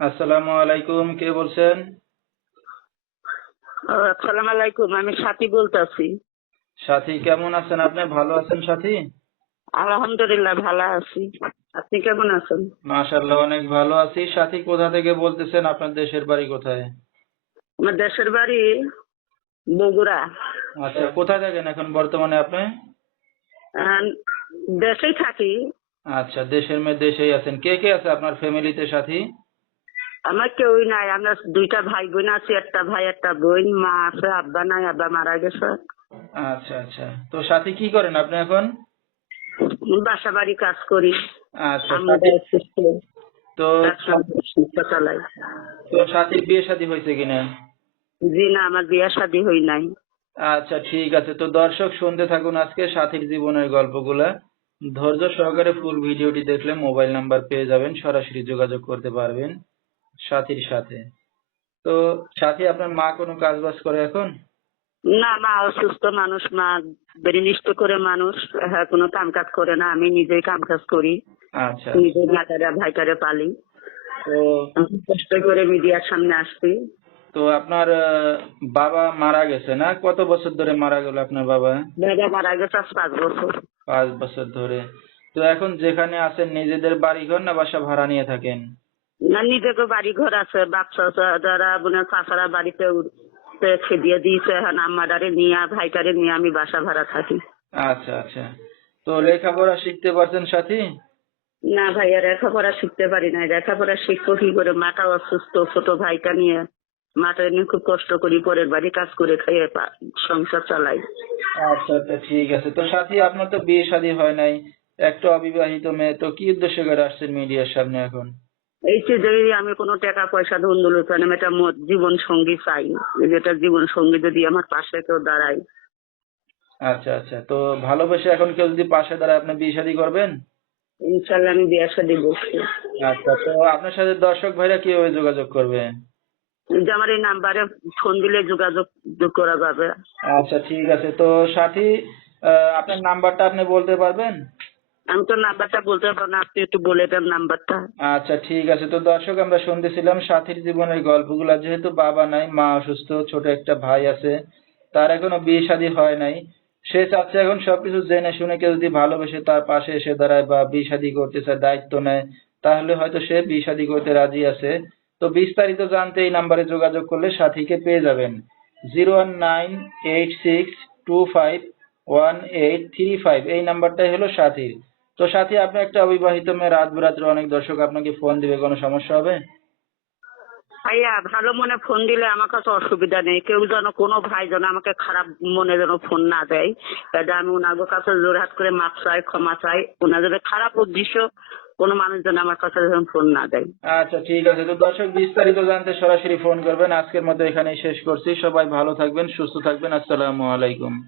আসসালামু আলাইকুম কে বলছেন? আসসালামু আলাইকুম আমি সাথী বলতেছি। সাথী কেমন আছেন আপনি? ভালো আছেন সাথী? আলহামদুলিল্লাহ ভালো আছি। আপনি কেমন আছেন? মাশাআল্লাহ অনেক ভালো আছি। সাথী কোথা থেকে বলতেছেন? আপনার দেশের বাড়ি কোথায়? আমার দেশের বাড়ি বগুড়া। আচ্ছা কোথায় থাকেন এখন বর্তমানে আপনি? দেশেই থাকি। আচ্ছা দেশের মেয়ে দেশেই আছেন। কে কে আছে আপনার ফ্যামিলিতে সাথী? আমার কেউই নাই আমরা দুইটা ভাই বোন আছি একটা ভাই একটা বোন মা আছে আব্বা নাই আব্বা মারা গেছে। আচ্ছা আচ্ছা। তো সাথী কি করেন আপনি এখন? বাসা বাড়ি কাজ করি। আচ্ছা তো চালাই। তো সাথীর বিয়ে শাদী হয়েছে কিনা জি না আমার বিয়ে শাদী হই নাই। আচ্ছা ঠিক আছে। তো দর্শক শুনতে থাকুন আজকে সাথীর জীবনের গল্পগুলা। ধৈর্য সহকারে ফুল ভিডিওটি দেখলে মোবাইল নাম্বার পেয়ে যাবেন সরাসরি যোগাযোগ করতে পারবেন। সাথীর সাথে। তো সাথী আপনার মা কোনো কাজ বাজ করে এখন? না মা অসুস্থ মানুষ মা বেরিনিষ্ঠ করে মানুষ হ্যাঁ কোনো কাম কাজ করে না আমি নিজেই কাম কাজ করি। আচ্ছা। নিজের মাতারে ভাইটারে পালি। তো কষ্ট করে মিডিয়ার সামনে আসছি। তো আপনার বাবা মারা গেছে না? কত বছর ধরে মারা গেল আপনার বাবা? দাদা মারা গেছে পাঁচ বছর। পাঁচ বছর ধরে। তো এখন যেখানে আছেন নিজেদের বাড়ি ঘর না বাসা ভাড়া নিয়ে থাকেন? নিজেকে বাড়ি ঘর আছে বাচ্চা যারা বোনের চাষারা বাড়িতে খেদিয়ে দিয়েছে এখন আমাদারে নিয়ে ভাইটারে নিয়ে আমি বাসা ভাড়া থাকি। আচ্ছা আচ্ছা। তো লেখাপড়া শিখতে পারছেন সাথী? না ভাইয়া লেখাপড়া শিখতে পারি না লেখাপড়া শিখব কি করে? মাটা অসুস্থ ছোট ভাইটা নিয়ে মাটা নিয়ে খুব কষ্ট করি পরের বাড়ি কাজ করে পা- সংসার চালাই। আচ্ছা আচ্ছা ঠিক আছে। তো সাথী আপনার তো বিয়ে শাদী হয় নাই একটা অবিবাহিত মেয়ে তো কি উদ্দেশ্য করে আসছেন মিডিয়ার সামনে এখন? এই যে যদি আমি কোনো টাকা পয়সা ধন ধন্দুল আমি একটা জীবন সঙ্গী চাই। যেটা জীবন সঙ্গী যদি আমার পাশে কেউ দাঁড়ায়। আচ্ছা আচ্ছা। তো ভালোবেসে এখন কেউ যদি পাশে দাঁড়ায় আপনি বিয়ে শাদী করবেন? ইনশাল্লাহ আমি বিয়ে শাদী বসছি আচ্ছা তো আপনার সাথে দর্শক ভাইরা কীভাবে যোগাযোগ করবে? যে আমার এই নাম্বারে ফোন দিলে যোগাযোগ করা যাবে। আচ্ছা ঠিক আছে। তো সাথী আপনার নাম্বারটা আপনি বলতে পারবেন? আমি তো নাম্বারটা বলতে পারব না, আপনি একটু বলে দেন নাম্বারটা। আচ্ছা ঠিক আছে। তো দর্শক, আমরা শুনতেছিলাম সাথীর জীবনের গল্পগুলা। যেহেতু বাবা নাই, মা অসুস্থ, ছোট একটা ভাই আছে, তার এখনও বিয়ে শাদী হয় নাই। সে চাচ্ছে এখন সবকিছু জেনে শুনে কেউ যদি ভালোবেসে তার পাশে এসে দাঁড়ায় বা বিয়ে শাদী করতে চায়, দায়িত্ব নেয়, তাহলে হয়তো সে বিয়ে শাদী করতে রাজি আছে। তো বিস্তারিত জানতে এই নাম্বারে যোগাযোগ করলে সাথীকে পেয়ে যাবেন। Zero one nine eight six two five one eight three five. এই নাম্বারটাই হলো সাথীর। তো সাথী আপনি একটা অবিবাহিত মেয়ে রাত বেরাত্রে অনেক দর্শক আপনাকে ফোন দিবে কোনো সমস্যা হবে? ভাইয়া ভালো মনে ফোন দিলে আমার কাছে অসুবিধা নেই। কেউ যেন কোনো ভাই যেন আমাকে খারাপ মনে যেন ফোন না দেয়। এটা আমি ওনাদের কাছে জোরহাট করে মাপ চাই ক্ষমা চাই। ওনাদের খারাপ উদ্দেশ্য কোনো মানুষ যেন আমার কাছে যেন ফোন না দেয়। আচ্ছা ঠিক আছে। তো দর্শক বিস্তারিত জানতে সরাসরি ফোন করবেন। আজকের মতো এখানেই শেষ করছি। সবাই ভালো থাকবেন সুস্থ থাকবেন। আসসালামু আলাইকুম।